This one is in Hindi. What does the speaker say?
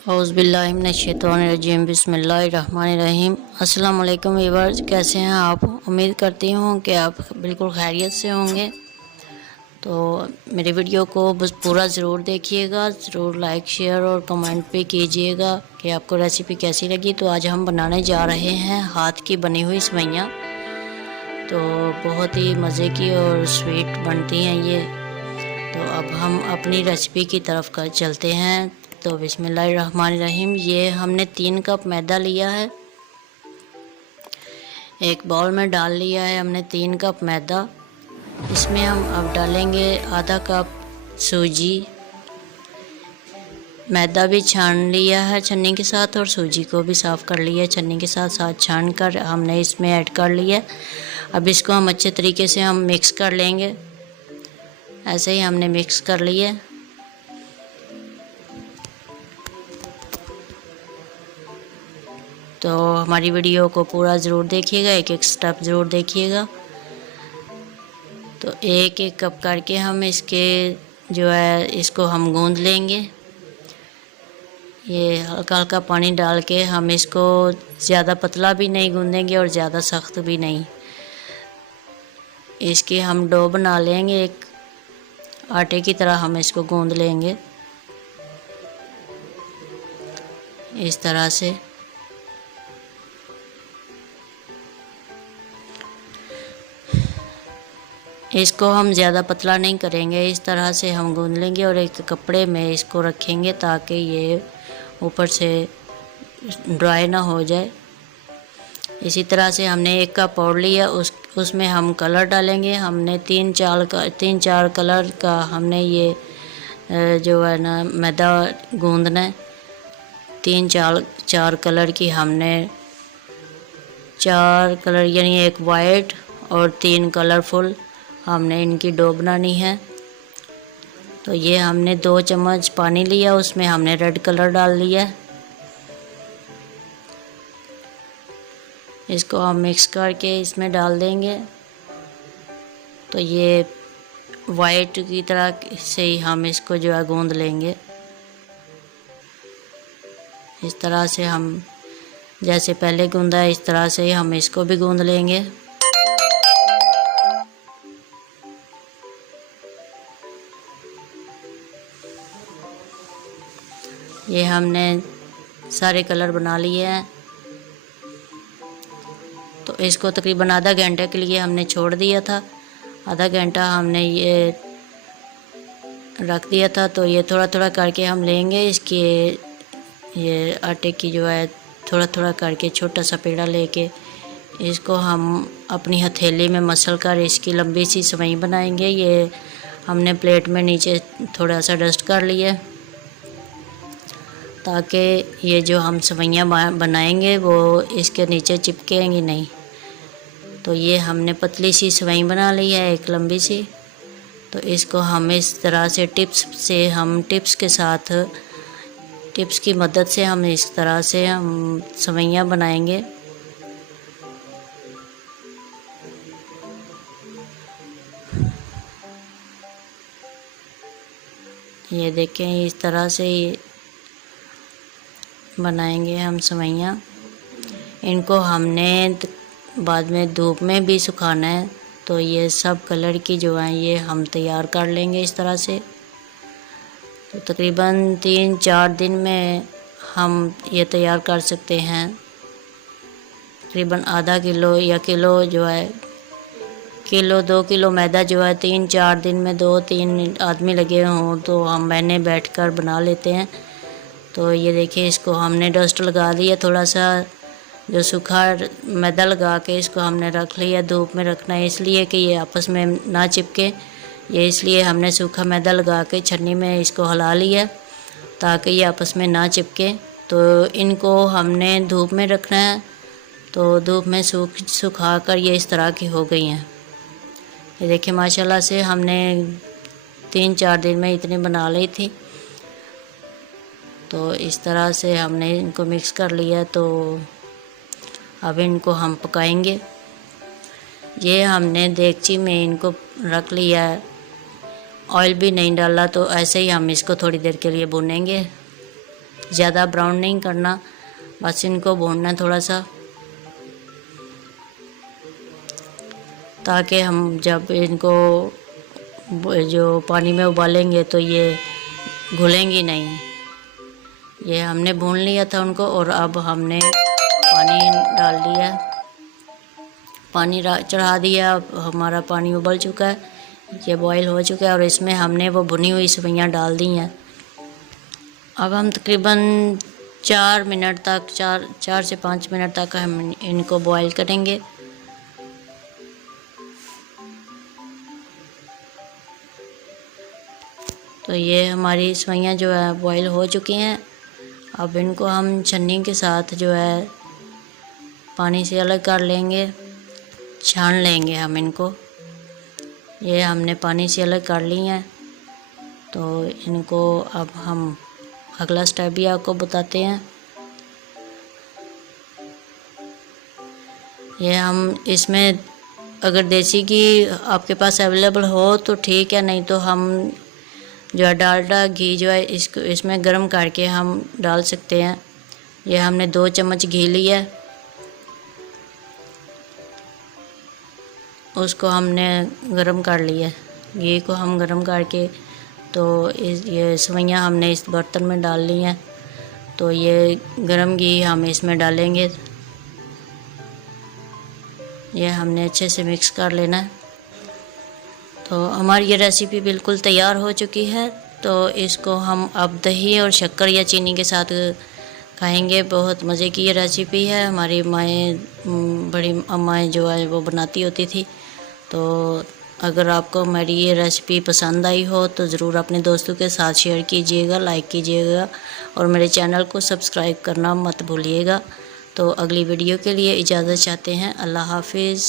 औज़ुबिल्लाहिमिनश्शैतानिर्रजीम बिस्मिल्लाहिर्रहमानिर्रहीम। अस्सलाम वालेकुम व्यूअर्स, कैसे हैं आप? उम्मीद करती हूँ कि आप बिल्कुल खैरियत से होंगे। तो मेरी वीडियो को बस पूरा ज़रूर देखिएगा, ज़रूर लाइक शेयर और कमेंट भी कीजिएगा कि आपको रेसिपी कैसी लगी। तो आज हम बनाने जा रहे हैं हाथ की बनी हुई सेवइयाँ। तो बहुत ही मज़े की और स्वीट बनती हैं ये। तो अब हम अपनी रेसिपी की तरफ चलते हैं। तो बिस्मिल्लाहिर्रहमानिर्रहीम। ये हमने 3 कप मैदा लिया है, एक बाउल में डाल लिया है हमने 3 कप मैदा। इसमें हम अब डालेंगे आधा कप सूजी। मैदा भी छान लिया है छन्नी के साथ और सूजी को भी साफ़ कर लिया है छन्नी के साथ साथ छान कर हमने इसमें ऐड कर लिया। अब इसको हम अच्छे तरीके से हम मिक्स कर लेंगे। ऐसे ही हमने मिक्स कर लिया। तो हमारी वीडियो को पूरा ज़रूर देखिएगा, एक एक स्टेप ज़रूर देखिएगा। तो एक एक कप करके हम इसके जो है इसको हम गूंद लेंगे। ये हल्का हल्का पानी डाल के हम इसको ज़्यादा पतला भी नहीं गूंदेंगे और ज़्यादा सख्त भी नहीं। इसकी हम डो बना लेंगे, एक आटे की तरह हम इसको गूंद लेंगे इस तरह से। इसको हम ज़्यादा पतला नहीं करेंगे, इस तरह से हम गूंद लेंगे और एक कपड़े में इसको रखेंगे ताकि ये ऊपर से ड्राई ना हो जाए। इसी तरह से हमने एक कप और लिया, उसमें हम कलर डालेंगे। हमने 3-4 कलर का हमने ये जो है ना मैदा गूंदना है। 3-4 कलर की हमने 4 कलर यानी एक वाइट और 3 कलरफुल हमने इनकी डो बनानी है। तो ये हमने 2 चम्मच पानी लिया, उसमें हमने रेड कलर डाल लिया। इसको हम मिक्स करके इसमें डाल देंगे। तो ये वाइट की तरह से ही हम इसको जो है गूंद लेंगे। इस तरह से हम जैसे पहले गूंदा है इस तरह से ही हम इसको भी गूंद लेंगे। ये हमने सारे कलर बना लिए हैं। तो इसको तकरीबन आधा घंटे के लिए हमने छोड़ दिया था। आधा घंटा हमने ये रख दिया था। तो ये थोड़ा थोड़ा करके हम लेंगे इसके ये आटे की जो है थोड़ा थोड़ा करके छोटा सा पेड़ा लेके इसको हम अपनी हथेली में मसल कर इसकी लंबी सी सेवई बनाएंगे। ये हमने प्लेट में नीचे थोड़ा सा डस्ट कर लिया ताकि ये जो हम सेवइयाँ बनाएंगे वो इसके नीचे चिपकेंगी नहीं। तो ये हमने पतली सी सेवई बना ली है, एक लंबी सी। तो इसको हम इस तरह से टिप्स के साथ टिप्स की मदद से हम इस तरह से हम सेवइयाँ बनाएंगे। ये देखें, इस तरह से बनाएंगे हम सेवइयाँ। इनको हमने बाद में धूप में भी सुखाना है। तो ये सब कलर की जो है ये हम तैयार कर लेंगे इस तरह से। तो तकरीबन 3-4 दिन में हम ये तैयार कर सकते हैं। तकरीबन आधा किलो या किलो जो है 2 किलो मैदा जो है 3-4 दिन में 2-3 आदमी लगे हों तो मैंने बैठकर बना लेते हैं। तो ये देखिए, इसको हमने डस्ट लगा दिया, थोड़ा सा जो सूखा मैदा लगा के इसको हमने रख लिया। धूप में रखना है इसलिए कि ये आपस में ना चिपके, ये इसलिए हमने सूखा मैदा लगा के छन्नी में इसको हिला लिया ताकि ये आपस में ना चिपके। तो इनको हमने धूप में रखना है। तो धूप में सुखा कर ये इस तरह की हो गई हैं। ये देखिए, माशाल्लाह से हमने 3-4 दिन में इतनी बना ली थी। तो इस तरह से हमने इनको मिक्स कर लिया। तो अब इनको हम पकाएंगे। ये हमने देगची में इनको रख लिया है, ऑयल भी नहीं डाला। तो ऐसे ही हम इसको थोड़ी देर के लिए भूनेंगे। ज़्यादा ब्राउन नहीं करना, बस इनको भूनना थोड़ा सा, ताकि हम जब इनको जो पानी में उबालेंगे तो ये घुलेंगी नहीं। ये हमने भून लिया था उनको और अब हमने पानी डाल दिया, पानी चढ़ा दिया। अब हमारा पानी उबल चुका है, ये बॉईल हो चुका है और इसमें हमने वो भुनी हुई सेवइयाँ डाल दी हैं। अब हम तकरीबन 4 से 5 मिनट तक हम इनको बॉईल करेंगे। तो ये हमारी सेवइयाँ जो है बॉईल हो चुकी हैं। अब इनको हम छन्नी के साथ जो है पानी से अलग कर लेंगे, छान लेंगे हम इनको। ये हमने पानी से अलग कर ली हैं। तो इनको अब हम अगला स्टेप भी आपको बताते हैं। ये हम इसमें अगर देसी घी आपके पास अवेलेबल हो तो ठीक है, नहीं तो हम जो है डालडा घी जो है इसको इसमें गर्म करके हम डाल सकते हैं। ये हमने 2 चम्मच घी लिया है, उसको हमने गरम कर लिया। घी को हम गरम करके तो ये सेवइयाँ हमने इस बर्तन में डाल ली हैं। तो ये गरम घी हम इसमें डालेंगे। ये हमने अच्छे से मिक्स कर लेना है। तो हमारी ये रेसिपी बिल्कुल तैयार हो चुकी है। तो इसको हम अब दही और शक्कर या चीनी के साथ खाएंगे। बहुत मज़े की ये रेसिपी है। हमारी माएँ, बड़ी अम्माएँ जो है वो बनाती होती थी। तो अगर आपको मेरी ये रेसिपी पसंद आई हो तो ज़रूर अपने दोस्तों के साथ शेयर कीजिएगा, लाइक कीजिएगा और मेरे चैनल को सब्सक्राइब करना मत भूलिएगा। तो अगली वीडियो के लिए इजाज़त चाहते हैं। अल्लाह हाफिज़।